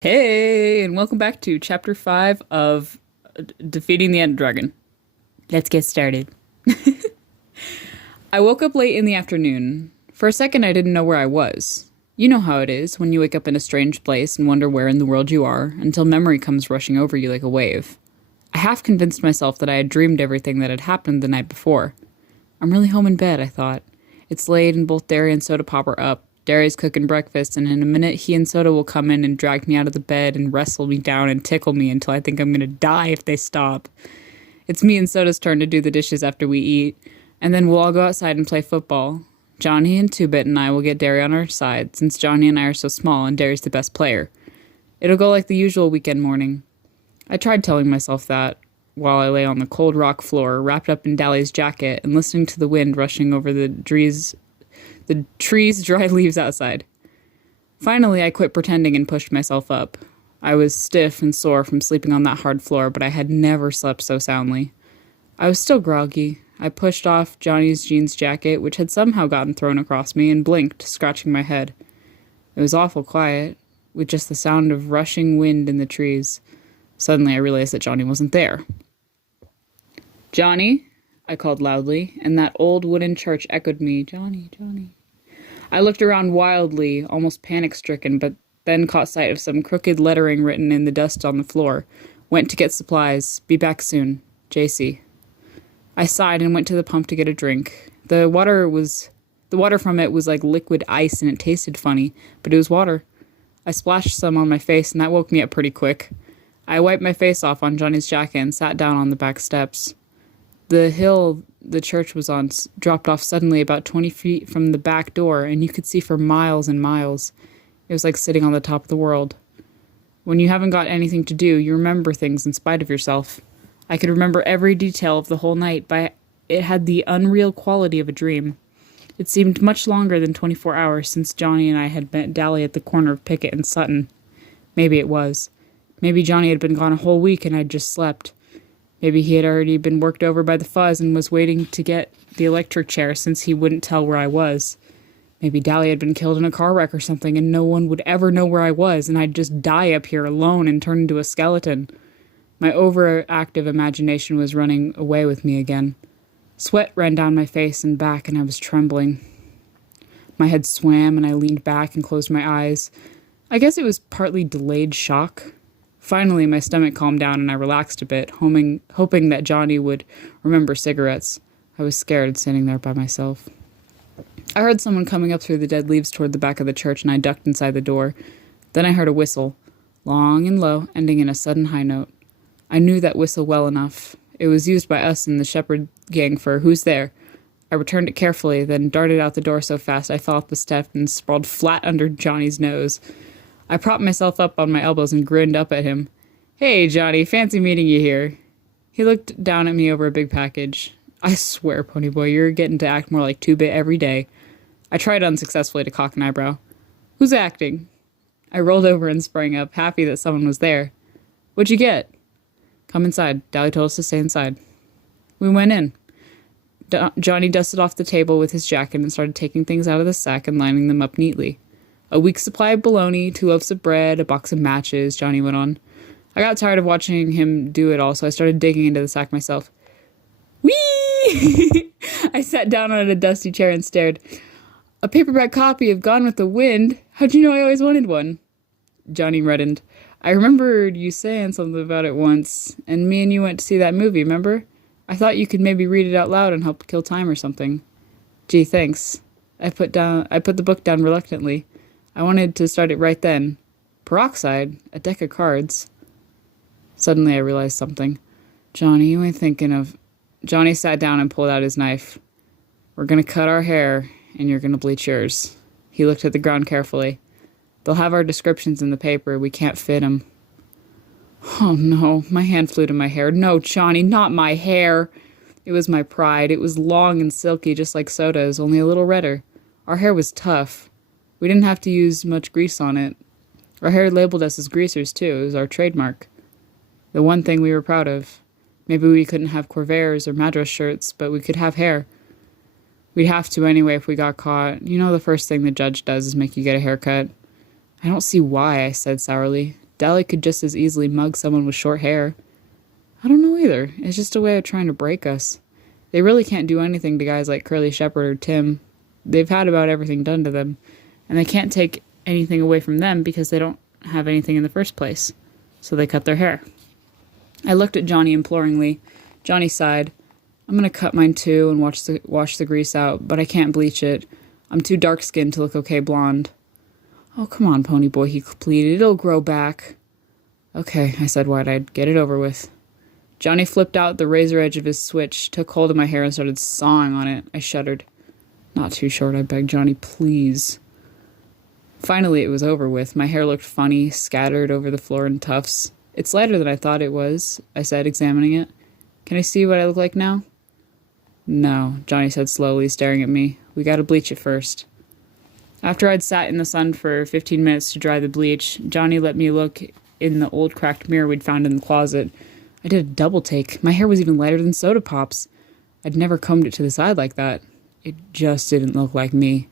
Hey, and welcome back to Chapter 5 of Defeating the End Dragon. Let's get started. I woke up late in the afternoon. For a second, I didn't know where I was. You know how it is when you wake up in a strange place and wonder where in the world you are, until memory comes rushing over you like a wave. I half convinced myself that I had dreamed everything that had happened the night before. I'm really home in bed, I thought. It's late and both Derry and Soda Pop are up. Derry's cooking breakfast, and in a minute he and Soda will come in and drag me out of the bed and wrestle me down and tickle me until I think I'm gonna die if they stop. It's me and Soda's turn to do the dishes after we eat, and then we'll all go outside and play football. Johnny and Two-Bit and I will get Derry on our side, since Johnny and I are so small and Derry's the best player. It'll go like the usual weekend morning. I tried telling myself that, while I lay on the cold rock floor, wrapped up in Dally's jacket and listening to the wind rushing over the tree's dry leaves outside. Finally, I quit pretending and pushed myself up. I was stiff and sore from sleeping on that hard floor, but I had never slept so soundly. I was still groggy. I pushed off Johnny's jeans jacket, which had somehow gotten thrown across me, and blinked, scratching my head. It was awful quiet, with just the sound of rushing wind in the trees. Suddenly, I realized that Johnny wasn't there. "Johnny?" I called loudly, and that old wooden church echoed me, "Johnny, Johnny." I looked around wildly, almost panic-stricken, but then caught sight of some crooked lettering written in the dust on the floor. "Went to get supplies. Be back soon. JC." I sighed and went to the pump to get a drink. The water from it was like liquid ice and it tasted funny, but it was water. I splashed some on my face and that woke me up pretty quick. I wiped my face off on Johnny's jacket and sat down on the back steps. The hill the church was on dropped off suddenly about 20 feet from the back door, and you could see for miles and miles. It was like sitting on the top of the world. When you haven't got anything to do, you remember things in spite of yourself. I could remember every detail of the whole night, but it had the unreal quality of a dream. It seemed much longer than 24 hours since Johnny and I had met Dally at the corner of Pickett and Sutton. Maybe it was. Maybe Johnny had been gone a whole week and I'd just slept. Maybe he had already been worked over by the fuzz and was waiting to get the electric chair since he wouldn't tell where I was. Maybe Dally had been killed in a car wreck or something and no one would ever know where I was and I'd just die up here alone and turn into a skeleton. My overactive imagination was running away with me again. Sweat ran down my face and back and I was trembling. My head swam and I leaned back and closed my eyes. I guess it was partly delayed shock. Finally, my stomach calmed down and I relaxed a bit, hoping that Johnny would remember cigarettes. I was scared, standing there by myself. I heard someone coming up through the dead leaves toward the back of the church, and I ducked inside the door. Then I heard a whistle, long and low, ending in a sudden high note. I knew that whistle well enough. It was used by us in the shepherd gang for "Who's there?" I returned it carefully, then darted out the door so fast I fell off the step and sprawled flat under Johnny's nose. I propped myself up on my elbows and grinned up at him. "Hey, Johnny, fancy meeting you here." He looked down at me over a big package. "I swear, Ponyboy, you're getting to act more like Two-Bit every day." I tried unsuccessfully to cock an eyebrow. "Who's acting?" I rolled over and sprang up, happy that someone was there. "What'd you get?" "Come inside. Dally told us to stay inside." We went in. Johnny dusted off the table with his jacket and started taking things out of the sack and lining them up neatly. "A week's supply of bologna, 2 loaves of bread, a box of matches," Johnny went on. I got tired of watching him do it all, so I started digging into the sack myself. Whee! I sat down on a dusty chair and stared. "A paperback copy of Gone with the Wind? How'd you know I always wanted one?" Johnny reddened. "I remembered you saying something about it once, and me and you went to see that movie, remember? I thought you could maybe read it out loud and help kill time or something." "Gee, thanks." I put the book down reluctantly. I wanted to start it right then. Peroxide? A deck of cards. Suddenly I realized something. "Johnny, you ain't thinking of..." Johnny sat down and pulled out his knife. "We're gonna cut our hair, and you're gonna bleach yours." He looked at the ground carefully. "They'll have our descriptions in the paper. We can't fit 'em." Oh no, my hand flew to my hair. "No, Johnny, not my hair!" It was my pride. It was long and silky, just like Soda's, only a little redder. Our hair was tough. We didn't have to use much grease on it. Our hair labeled us as greasers, too. It was our trademark. The one thing we were proud of. Maybe we couldn't have corvairs or madras shirts, but we could have hair. We'd have to anyway if we got caught. You know the first thing the judge does is make you get a haircut. "I don't see why," I said sourly. Dally could just as easily mug someone with short hair. I don't know either. It's just a way of trying to break us. They really can't do anything to guys like Curly Shepherd or Tim. They've had about everything done to them, and they can't take anything away from them because they don't have anything in the first place. So they cut their hair. I looked at Johnny imploringly. Johnny sighed. I'm going to cut mine too and wash the grease out, but I can't bleach it. I'm too dark-skinned to look okay blonde. Oh, come on, pony boy, he pleaded. It'll grow back. Okay, I said wide-eyed. Get it over with. Johnny flipped out the razor edge of his switch, took hold of my hair, and started sawing on it. I shuddered. Not too short, I begged Johnny, please. Finally, it was over with. My hair looked funny, scattered over the floor in tufts. It's lighter than I thought it was, I said, examining it. Can I see what I look like now? No, Johnny said slowly, staring at me. We gotta bleach it first. After I'd sat in the sun for 15 minutes to dry the bleach, Johnny let me look in the old cracked mirror we'd found in the closet. I did a double take. My hair was even lighter than soda pops. I'd never combed it to the side like that. It just didn't look like me.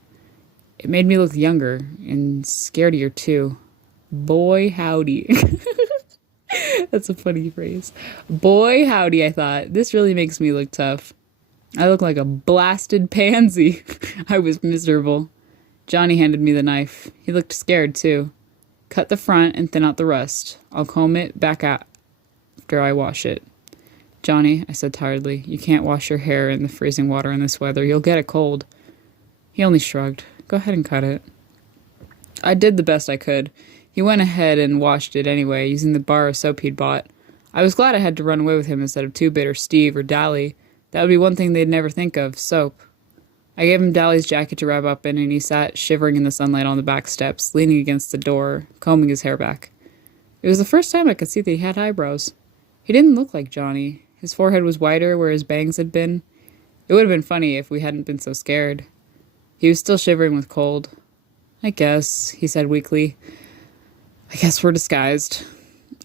It made me look younger and scaredier too. Boy, howdy. That's a funny phrase. Boy, howdy, I thought. This really makes me look tough. I look like a blasted pansy. I was miserable. Johnny handed me the knife. He looked scared too. Cut the front and thin out the rest. I'll comb it back out after I wash it. Johnny, I said tiredly, you can't wash your hair in the freezing water in this weather. You'll get a cold. He only shrugged. Go ahead and cut it. I did the best I could. He went ahead and washed it anyway, using the bar of soap he'd bought. I was glad I had to run away with him instead of Two-Bit or Steve or Dally. That would be one thing they'd never think of, soap. I gave him Dally's jacket to wrap up in, and he sat shivering in the sunlight on the back steps, leaning against the door, combing his hair back. It was the first time I could see that he had eyebrows. He didn't look like Johnny. His forehead was whiter where his bangs had been. It would have been funny if we hadn't been so scared. He was still shivering with cold. I guess, he said weakly. I guess we're disguised.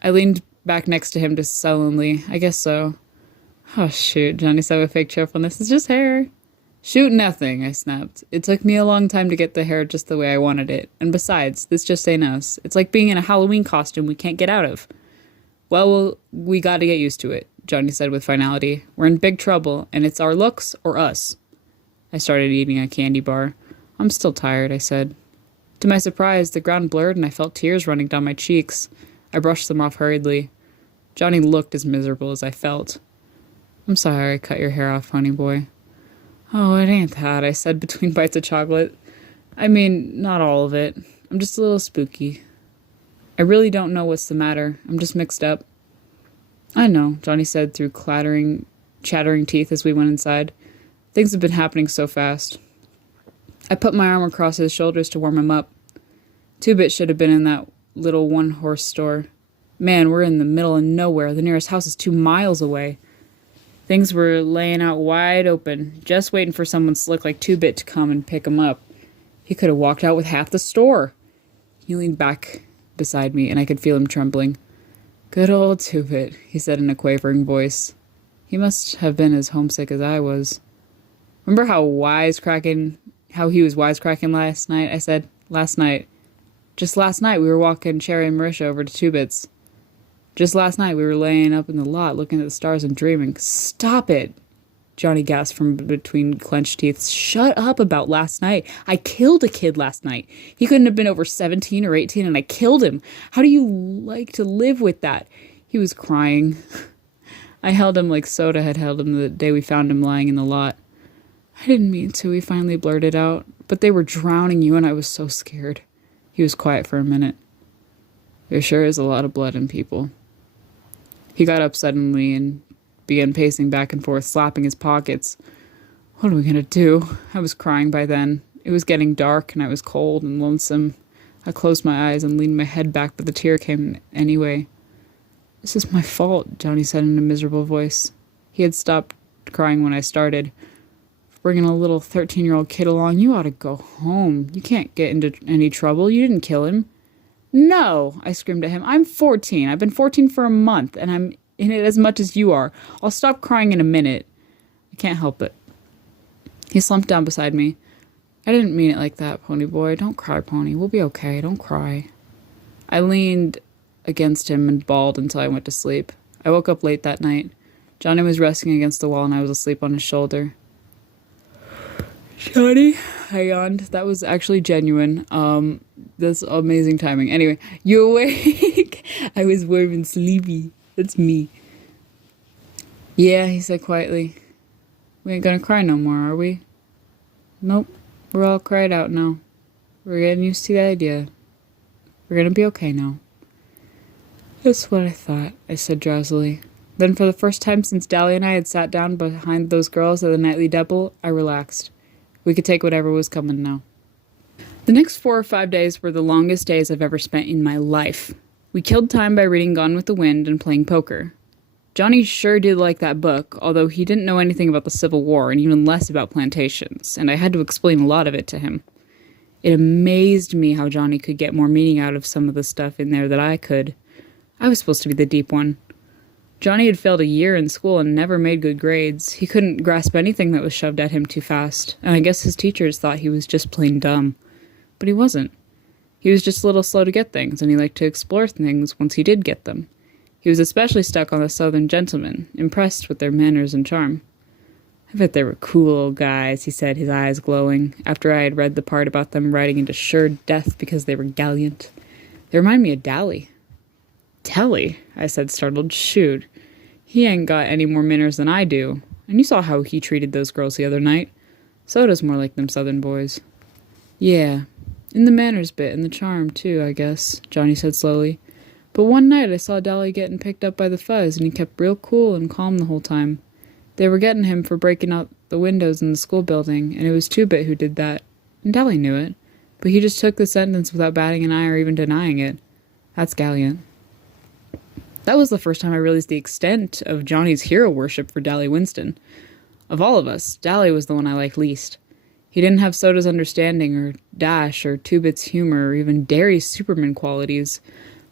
I leaned back next to him just sullenly. I guess so. Oh, shoot, Johnny said with fake cheerfulness. It's just hair. Shoot nothing, I snapped. It took me a long time to get the hair just the way I wanted it. And besides, this just ain't us. It's like being in a Halloween costume we can't get out of. Well, we gotta get used to it, Johnny said with finality. We're in big trouble, and it's our looks or us. I started eating a candy bar. I'm still tired, I said. To my surprise, the ground blurred and I felt tears running down my cheeks. I brushed them off hurriedly. Johnny looked as miserable as I felt. I'm sorry I cut your hair off, honey boy. Oh, it ain't that, I said between bites of chocolate. I mean, not all of it. I'm just a little spooky. I really don't know what's the matter. I'm just mixed up. I know, Johnny said through chattering teeth as we went inside. Things have been happening so fast. I put my arm across his shoulders to warm him up. Two-Bit should have been in that little one-horse store. Man, we're in the middle of nowhere. The nearest house is 2 miles away. Things were laying out wide open, just waiting for someone slick like Two-Bit to come and pick him up. He could have walked out with half the store. He leaned back beside me, and I could feel him trembling. Good old Two-Bit, he said in a quavering voice. He must have been as homesick as I was. Remember how he was wisecracking last night? I said, last night. Just last night we were walking Cherry and Marisha over to Two-Bit's. Just last night we were laying up in the lot looking at the stars and dreaming. Stop it, Johnny gasped from between clenched teeth. Shut up about last night. I killed a kid last night. He couldn't have been over 17 or 18 and I killed him. How do you like to live with that? He was crying. I held him like Soda had held him the day we found him lying in the lot. I didn't mean to, he finally blurted out. But they were drowning you and I was so scared. He was quiet for a minute. There sure is a lot of blood in people. He got up suddenly and began pacing back and forth, slapping his pockets. What are we going to do? I was crying by then. It was getting dark and I was cold and lonesome. I closed my eyes and leaned my head back, but the tear came anyway. This is my fault, Johnny said in a miserable voice. He had stopped crying when I started. Bringing a little 13-year-old kid along, you ought to go home. You can't get into any trouble. You didn't kill him. No, I screamed at him. I'm 14. I've been 14 for a month, and I'm in it as much as you are. I'll stop crying in a minute. I can't help it. He slumped down beside me. I didn't mean it like that, Pony Boy. Don't cry, Pony. We'll be okay. Don't cry. I leaned against him and bawled until I went to sleep. I woke up late that night. Johnny was resting against the wall and I was asleep on his shoulder. Johnny, I yawned. That was actually genuine. That's amazing timing. Anyway, you awake? I was warm and sleepy. That's me. Yeah, he said quietly. We ain't gonna cry no more, are we? Nope. We're all cried out now. We're getting used to the idea. We're gonna be okay now. That's what I thought, I said drowsily. Then for the first time since Dahlia and I had sat down behind those girls at the nightly double, I relaxed. We could take whatever was coming now. The next 4 or 5 days were the longest days I've ever spent in my life. We killed time by reading Gone with the Wind and playing poker. Johnny sure did like that book, although he didn't know anything about the Civil War and even less about plantations, and I had to explain a lot of it to him. It amazed me how Johnny could get more meaning out of some of the stuff in there than I could. I was supposed to be the deep one. Johnny had failed a year in school and never made good grades. He couldn't grasp anything that was shoved at him too fast, and I guess his teachers thought he was just plain dumb. But he wasn't. He was just a little slow to get things, and he liked to explore things once he did get them. He was especially stuck on the Southern gentlemen, impressed with their manners and charm. I bet they were cool old guys, he said, his eyes glowing, after I had read the part about them riding into sure death because they were gallant. They remind me of Dally. Dally? I said, startled. Shoot. He ain't got any more manners than I do, and you saw how he treated those girls the other night. Soda's more like them Southern boys. Yeah, in the manners bit and the charm, too, I guess, Johnny said slowly. But one night I saw Dally getting picked up by the fuzz, and he kept real cool and calm the whole time. They were getting him for breaking out the windows in the school building, and it was Two-Bit who did that, and Dally knew it. But he just took the sentence without batting an eye or even denying it. That's gallant. That was the first time I realized the extent of Johnny's hero worship for Dally Winston. Of all of us, Dally was the one I liked least. He didn't have Soda's understanding, or Dash, or Two-Bit's humor, or even Derry's Superman qualities.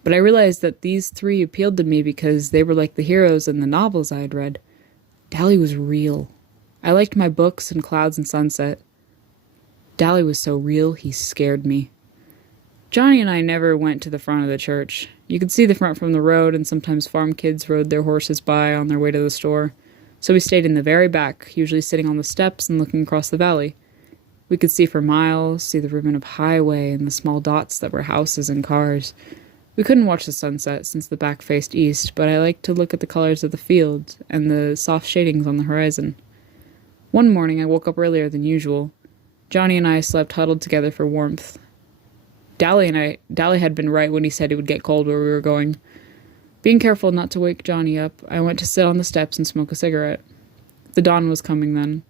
But I realized that these three appealed to me because they were like the heroes in the novels I had read. Dally was real. I liked my books and Clouds and Sunset. Dally was so real, he scared me. Johnny and I never went to the front of the church. You could see the front from the road, and sometimes farm kids rode their horses by on their way to the store. So we stayed in the very back, usually sitting on the steps and looking across the valley. We could see for miles, see the ribbon of highway and the small dots that were houses and cars. We couldn't watch the sunset since the back faced east, but I liked to look at the colors of the fields and the soft shadings on the horizon. One morning I woke up earlier than usual. Johnny and I slept huddled together for warmth. Dally had been right when he said it would get cold where we were going. Being careful not to wake Johnny up, I went to sit on the steps and smoke a cigarette. The dawn was coming then.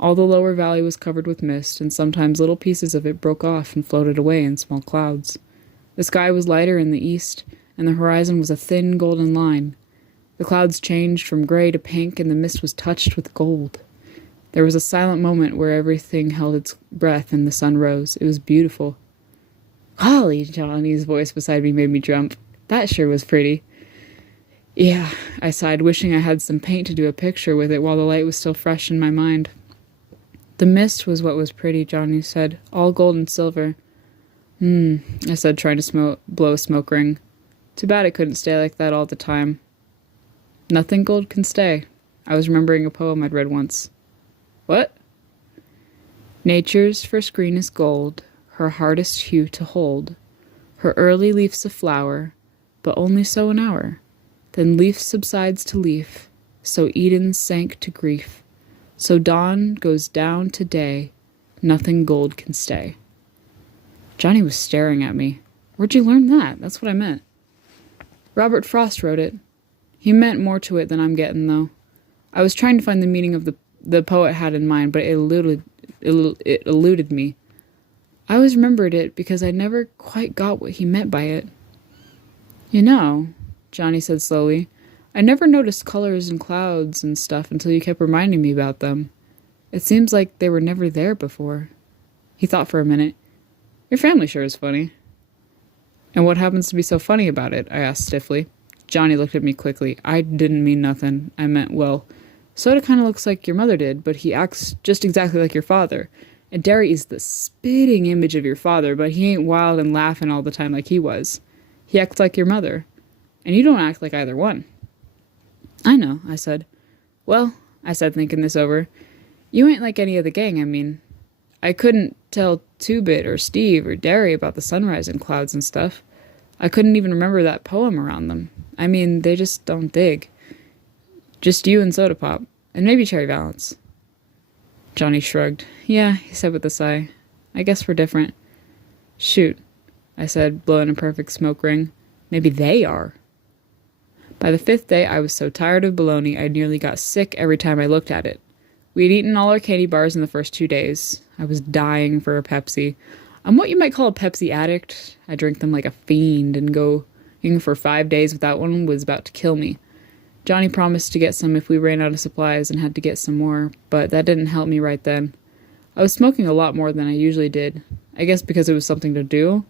All the lower valley was covered with mist, and sometimes little pieces of it broke off and floated away in small clouds. The sky was lighter in the east, and the horizon was a thin golden line. The clouds changed from gray to pink, and the mist was touched with gold. There was a silent moment where everything held its breath and the sun rose. It was beautiful. Golly, Johnny's voice beside me made me jump. That sure was pretty. Yeah, I sighed, wishing I had some paint to do a picture with it while the light was still fresh in my mind. The mist was what was pretty, Johnny said, all gold and silver. I said, trying to blow a smoke ring. Too bad it couldn't stay like that all the time. Nothing gold can stay. I was remembering a poem I'd read once. What? Nature's first green is gold, her hardest hue to hold. Her early leaf's a flower, but only so an hour. Then leaf subsides to leaf, so Eden sank to grief. So dawn goes down to day, nothing gold can stay. Johnny was staring at me. Where'd you learn that? That's what I meant. Robert Frost wrote it. He meant more to it than I'm getting, though. I was trying to find the meaning of the poet had in mind, but it eluded me. I always remembered it because I never quite got what he meant by it. You know, Johnny said slowly, I never noticed colors and clouds and stuff until you kept reminding me about them. It seems like they were never there before. He thought for a minute. Your family sure is funny. And what happens to be so funny about it? I asked stiffly. Johnny looked at me quickly. I didn't mean nothing. I meant, well, Soda kind of looks like your mother did, but he acts just exactly like your father. And Derry is the spitting image of your father, but he ain't wild and laughing all the time like he was. He acts like your mother. And you don't act like either one. I know, I said. Well, I said, thinking this over, you ain't like any of the gang, I mean. I couldn't tell Two-Bit or Steve or Derry about the sunrise and clouds and stuff. I couldn't even remember that poem around them. I mean, they just don't dig. Just you and Soda Pop. And maybe Cherry Valance. Johnny shrugged. Yeah, he said with a sigh. I guess we're different. Shoot, I said, blowing a perfect smoke ring. Maybe they are. By the 5th day, I was so tired of bologna I nearly got sick every time I looked at it. We had eaten all our candy bars in the first 2 days. I was dying for a Pepsi. I'm what you might call a Pepsi addict. I drink them like a fiend, and going for 5 days without one was about to kill me. Johnny promised to get some if we ran out of supplies and had to get some more, but that didn't help me right then. I was smoking a lot more than I usually did. I guess because it was something to do.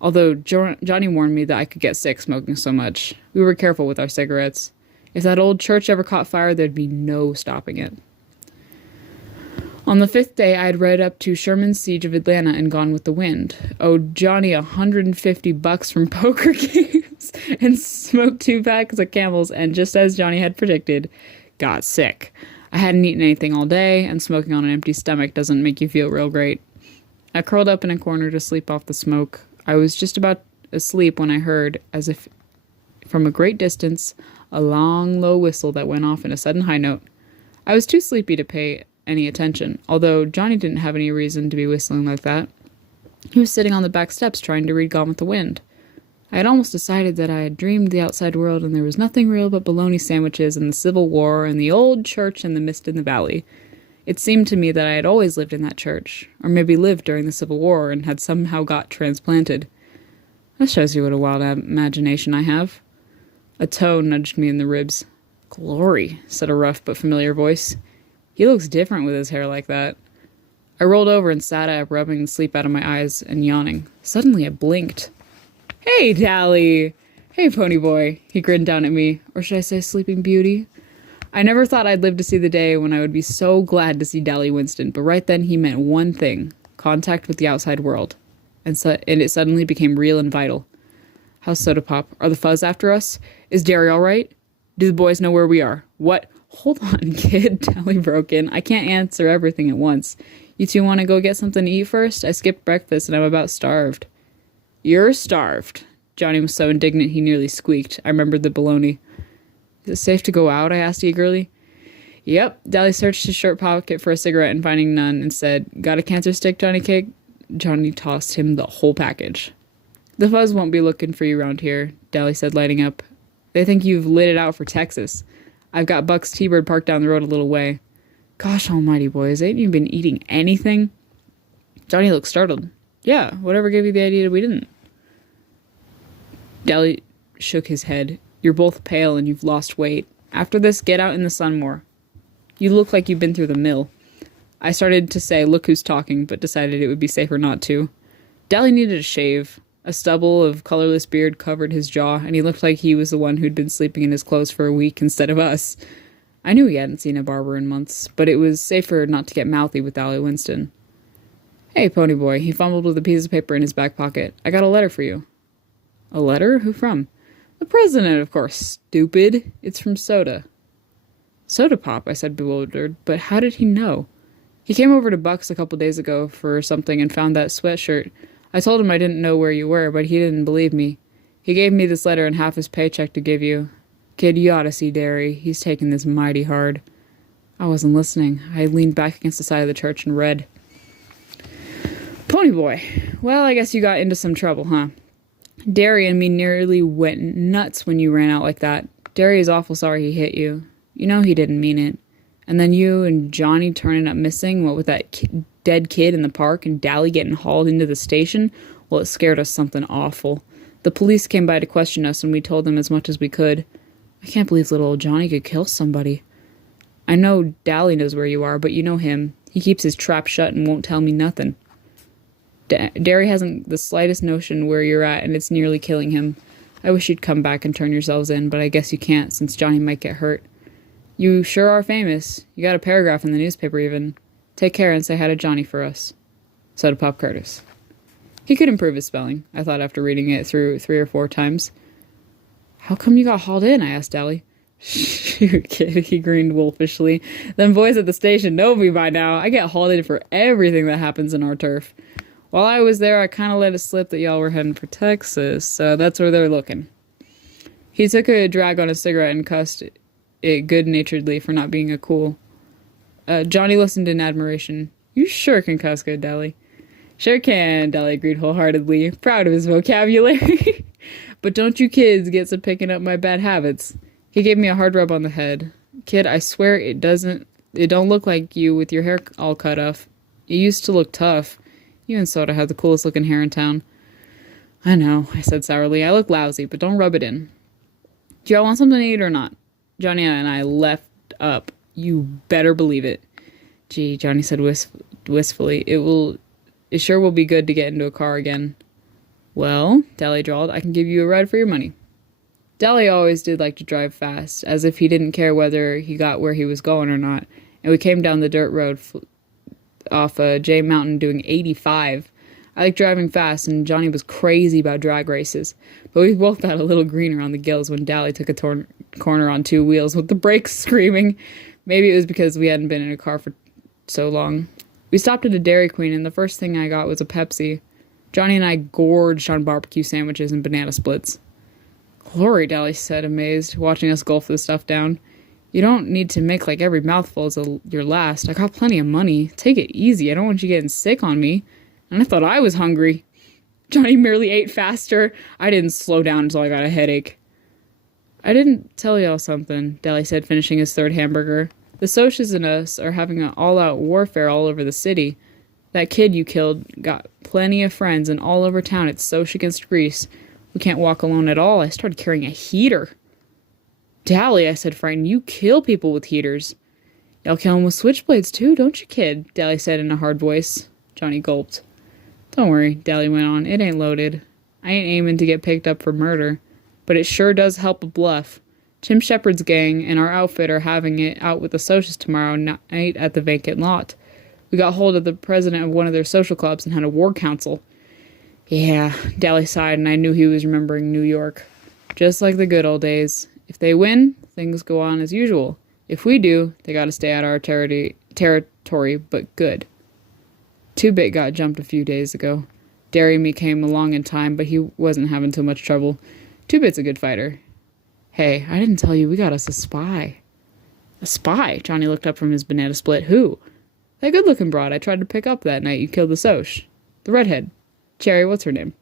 Although Johnny warned me that I could get sick smoking so much. We were careful with our cigarettes. If that old church ever caught fire, there'd be no stopping it. On the 5th day, I had read up to Sherman's Siege of Atlanta and Gone with the Wind, owed Johnny $150 from poker games, and smoked 2 packs of Camels, and just as Johnny had predicted, got sick. I hadn't eaten anything all day, and smoking on an empty stomach doesn't make you feel real great. I curled up in a corner to sleep off the smoke. I was just about asleep when I heard, as if from a great distance, a long, low whistle that went off in a sudden high note. I was too sleepy to pay any attention, although Johnny didn't have any reason to be whistling like that. He was sitting on the back steps trying to read Gone with the Wind. I had almost decided that I had dreamed the outside world and there was nothing real but bologna sandwiches and the Civil War and the old church and the mist in the valley. It seemed to me that I had always lived in that church, or maybe lived during the Civil War and had somehow got transplanted. That shows you what a wild imagination I have. A toe nudged me in the ribs. Glory, said a rough but familiar voice. He looks different with his hair like that. I rolled over and sat up, rubbing the sleep out of my eyes and yawning. Suddenly I blinked. Hey, Dally! Hey, Pony Boy, he grinned down at me. Or should I say Sleeping Beauty? I never thought I'd live to see the day when I would be so glad to see Dally Winston, but right then he meant one thing, contact with the outside world. And it suddenly became real and vital. How's Soda Pop? Are the Fuzz after us? Is Derry all right? Do the boys know where we are? What? Hold on, kid, Dally broke in. I can't answer everything at once. You two want to go get something to eat first? I skipped breakfast and I'm about starved. You're starved. Johnny was so indignant he nearly squeaked. I remembered the bologna. Is it safe to go out? I asked eagerly. Yep. Dally searched his shirt pocket for a cigarette and finding none and said, Got a cancer stick, Johnny Cake? Johnny tossed him the whole package. The Fuzz won't be looking for you around here, Dally said, lighting up. They think you've lit it out for Texas. I've got Buck's T-Bird parked down the road a little way. Gosh almighty, boys, ain't you been eating anything? Johnny looked startled. Yeah, whatever gave you the idea that we didn't? Dally shook his head. You're both pale and you've lost weight. After this, get out in the sun more. You look like you've been through the mill. I started to say, look who's talking, but decided it would be safer not to. Dally needed a shave. A stubble of colorless beard covered his jaw, and he looked like he was the one who'd been sleeping in his clothes for a week instead of us. I knew he hadn't seen a barber in months, but it was safer not to get mouthy with Dally Winston. Hey, Pony Boy, he fumbled with a piece of paper in his back pocket. I got a letter for you. A letter? Who from? The president, of course, stupid. It's from Soda. Soda Pop, I said, bewildered, but how did he know? He came over to Buck's a couple days ago for something and found that sweatshirt. I told him I didn't know where you were, but he didn't believe me. He gave me this letter and half his paycheck to give you. Kid, you ought to see Derry. He's taking this mighty hard. I wasn't listening. I leaned back against the side of the church and read. Pony Boy. Well, I guess you got into some trouble, huh? Derry and me nearly went nuts when you ran out like that. Derry is awful sorry he hit you. You know he didn't mean it. And then you and Johnny turning up missing, what with that dead kid in the park and Dally getting hauled into the station, well, it scared us something awful. The police came by to question us and we told them as much as we could. I can't believe little old Johnny could kill somebody. I know Dally knows where you are, but you know him. He keeps his trap shut and won't tell me nothing. Derry hasn't the slightest notion where you're at, and it's nearly killing him. I wish you'd come back and turn yourselves in, but I guess you can't, since Johnny might get hurt. You sure are famous. You got a paragraph in the newspaper, even. Take care and say hi to Johnny for us. Soda Pop Curtis. He could improve his spelling, I thought after reading it through 3 or 4 times. How come you got hauled in? I asked Dally. Shoot, kid, he grinned wolfishly. Them boys at the station know me by now. I get hauled in for everything that happens in our turf. While I was there, I kind of let it slip that y'all were heading for Texas, so that's where they're looking. He took a drag on a cigarette and cussed it good-naturedly for not being a cool. Johnny listened in admiration. You sure can cuss good, Dally. Sure can, Dally agreed wholeheartedly, proud of his vocabulary. But don't you kids get to picking up my bad habits. He gave me a hard rub on the head. Kid, I swear it don't look like you with your hair all cut off. You used to look tough. You and Soda have the coolest looking hair in town. I know, I said sourly. I look lousy, but don't rub it in. Do y'all want something to eat or not? Johnny and I left up. You better believe it. Gee, Johnny said wistfully. It sure will be good to get into a car again. Well, Dally drawled, I can give you a ride for your money. Dally always did like to drive fast, as if he didn't care whether he got where he was going or not, and we came down the dirt road off J Mountain doing 85. I like driving fast, and Johnny was crazy about drag races, but we both got a little green around the gills when Dally took a corner on two wheels with the brakes screaming. Maybe it was because we hadn't been in a car for so long. We stopped at a Dairy Queen, and the first thing I got was a Pepsi. Johnny and I gorged on barbecue sandwiches and banana splits. Glory, Dally said, amazed, watching us gulp the stuff down. You don't need to make like every mouthful is your last. I got plenty of money. Take it easy. I don't want you getting sick on me. And I thought I was hungry. Johnny merely ate faster. I didn't slow down until I got a headache. I didn't tell y'all something, Dally said, finishing his third hamburger. The Socias and us are having an all-out warfare all over the city. That kid you killed got plenty of friends, and all over town it's Soc against Grease. We can't walk alone at all. I started carrying a heater. Dally, I said, frightened, you kill people with heaters. Y'all kill them with switchblades too, don't you, kid? Dally said in a hard voice. Johnny gulped. Don't worry, Dally went on. It ain't loaded. I ain't aiming to get picked up for murder, but it sure does help a bluff. Tim Shepard's gang and our outfit are having it out with the Socias tomorrow night at the vacant lot. We got hold of the president of one of their social clubs and had a war council. Yeah, Dally sighed, and I knew he was remembering New York. Just like the good old days. If they win, things go on as usual. If we do, they gotta stay out of our territory, but good. Two-Bit got jumped a few days ago. Dairy Me came along in time, but he wasn't having too much trouble. Two-Bit's a good fighter. Hey, I didn't tell you we got us a spy. A spy? Johnny looked up from his banana split. Who? That good-looking broad I tried to pick up that night you killed the Soc. The redhead. Cherry, what's her name?